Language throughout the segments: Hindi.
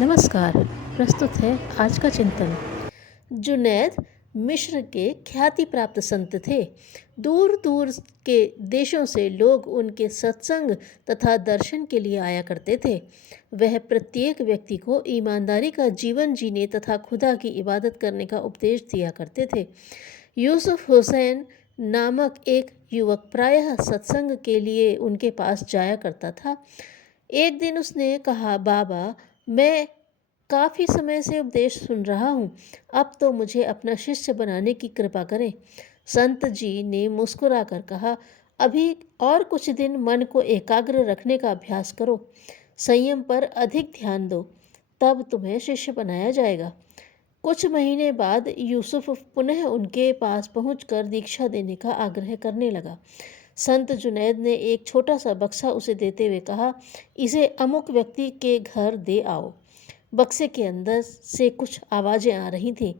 नमस्कार। प्रस्तुत है आज का चिंतन। जुनैद मिस्र के ख्याति प्राप्त संत थे। दूर दूर के देशों से लोग उनके सत्संग तथा दर्शन के लिए आया करते थे। वह प्रत्येक व्यक्ति को ईमानदारी का जीवन जीने तथा खुदा की इबादत करने का उपदेश दिया करते थे। यूसुफ हुसैन नामक एक युवक प्रायः सत्संग के लिए उनके पास जाया करता था। एक दिन उसने कहा, बाबा, मैं काफ़ी समय से उपदेश सुन रहा हूँ, अब तो मुझे अपना शिष्य बनाने की कृपा करें। संत जी ने मुस्कुराकर कहा, अभी और कुछ दिन मन को एकाग्र रखने का अभ्यास करो, संयम पर अधिक ध्यान दो, तब तुम्हें शिष्य बनाया जाएगा। कुछ महीने बाद यूसुफ पुनः उनके पास पहुंचकर दीक्षा देने का आग्रह करने लगा। संत जुनैद ने एक छोटा सा बक्सा उसे देते हुए कहा, इसे अमुक व्यक्ति के घर दे आओ। बक्से के अंदर से कुछ आवाज़ें आ रही थीं।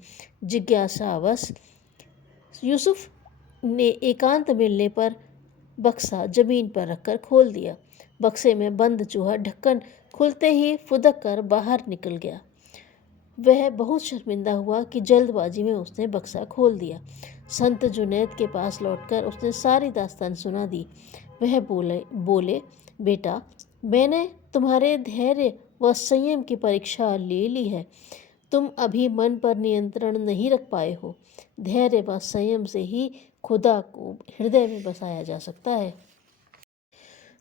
जिज्ञासावश यूसुफ ने एकांत मिलने पर बक्सा जमीन पर रखकर खोल दिया। बक्से में बंद चूहा ढक्कन खुलते ही फुदक कर बाहर निकल गया। वह बहुत शर्मिंदा हुआ कि जल्दबाजी में उसने बक्सा खोल दिया। संत जुनैद के पास लौटकर उसने सारी दास्तान सुना दी। वह बोले, बेटा, मैंने तुम्हारे धैर्य व संयम की परीक्षा ले ली है। तुम अभी मन पर नियंत्रण नहीं रख पाए हो। धैर्य व संयम से ही खुदा को हृदय में बसाया जा सकता है।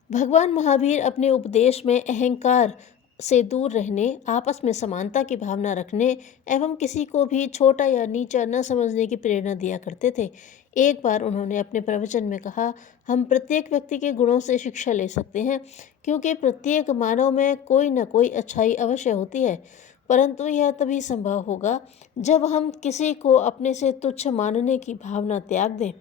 भगवान महावीर अपने उपदेश में अहंकार से दूर रहने, आपस में समानता की भावना रखने एवं किसी को भी छोटा या नीचा न समझने की प्रेरणा दिया करते थे। एक बार उन्होंने अपने प्रवचन में कहा, हम प्रत्येक व्यक्ति के गुणों से शिक्षा ले सकते हैं, क्योंकि प्रत्येक मानव में कोई न कोई अच्छाई अवश्य होती है, परंतु यह तभी संभव होगा जब हम किसी को अपने से तुच्छ मानने की भावना त्याग दें।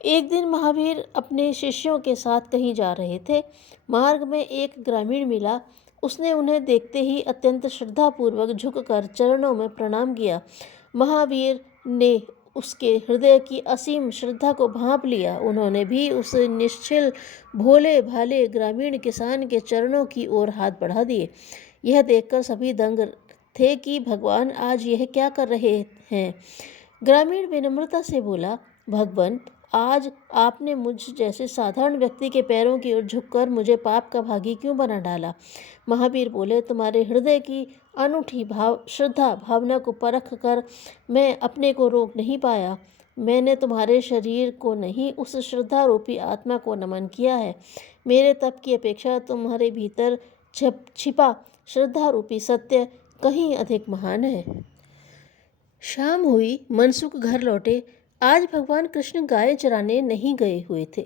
एक दिन महावीर अपने शिष्यों के साथ कहीं जा रहे थे। मार्ग में एक ग्रामीण मिला। उसने उन्हें देखते ही अत्यंत श्रद्धापूर्वक झुककर चरणों में प्रणाम किया। महावीर ने उसके हृदय की असीम श्रद्धा को भांप लिया। उन्होंने भी उस निश्चल भोले भाले ग्रामीण किसान के चरणों की ओर हाथ बढ़ा दिए। यह देखकर सभी दंग थे कि भगवान आज यह क्या कर रहे हैं। ग्रामीण विनम्रता से बोला, भगवान, आज आपने मुझ जैसे साधारण व्यक्ति के पैरों की ओर झुककर मुझे पाप का भागी क्यों बना डाला। महावीर बोले, तुम्हारे हृदय की अनूठी श्रद्धा भावना को परख कर मैं अपने को रोक नहीं पाया। मैंने तुम्हारे शरीर को नहीं, उस श्रद्धा रूपी आत्मा को नमन किया है। मेरे तप की अपेक्षा तुम्हारे भीतर छिपा श्रद्धा रूपी सत्य कहीं अधिक महान है। शाम हुई, मनसुख घर लौटे। आज भगवान कृष्ण गाय चराने नहीं गए हुए थे।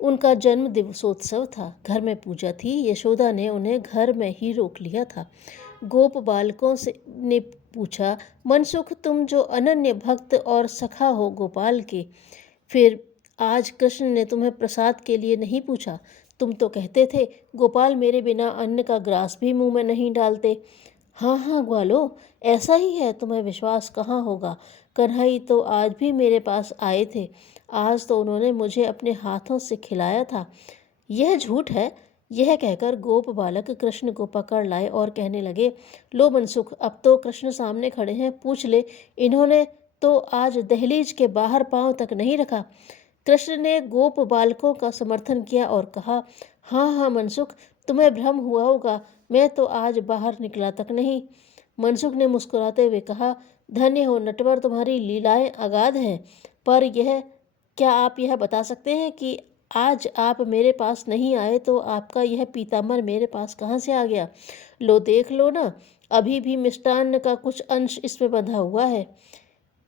उनका जन्म दिवसोत्सव था। घर में पूजा थी। यशोदा ने उन्हें घर में ही रोक लिया था। गोप बालकों ने पूछा, मनसुख, तुम जो अनन्य भक्त और सखा हो गोपाल के, फिर आज कृष्ण ने तुम्हें प्रसाद के लिए नहीं पूछा। तुम तो कहते थे, गोपाल मेरे बिना अन्न का ग्रास भी मुंह में नहीं डालते। हाँ हाँ ग्वालो, ऐसा ही है, तुम्हें विश्वास कहाँ होगा। कन्हई तो आज भी मेरे पास आए थे। आज तो उन्होंने मुझे अपने हाथों से खिलाया था। यह झूठ है। यह कहकर गोप बालक कृष्ण को पकड़ लाए और कहने लगे, लो मनसुख, अब तो कृष्ण सामने खड़े हैं, पूछ ले, इन्होंने तो आज दहलीज के बाहर पांव तक नहीं रखा। कृष्ण ने गोप बालकों का समर्थन किया और कहा, हाँ हाँ मनसुख, तुम्हें भ्रम हुआ होगा, मैं तो आज बाहर निकला तक नहीं। मनसुख ने मुस्कुराते हुए कहा, धन्य हो नटवर, तुम्हारी लीलाएं अगाध हैं, पर क्या आप यह बता सकते हैं कि आज आप मेरे पास नहीं आए तो आपका यह पीताम्बर मेरे पास कहाँ से आ गया। लो देख लो ना, अभी भी मिष्टान्न का कुछ अंश इसमें बंधा हुआ है।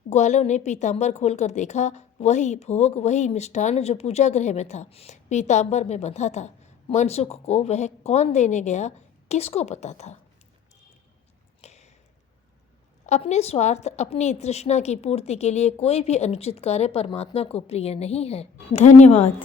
ग्वालों ने पीताम्बर खोलकर देखा। वही भोग, वही मिष्टान्न जो पूजा गृह में था, पीताम्बर में बंधा था। मनसुख को वह कौन देने गया, किसको पता था। अपने स्वार्थ, अपनी तृष्णा की पूर्ति के लिए कोई भी अनुचित कार्य परमात्मा को प्रिय नहीं है। धन्यवाद।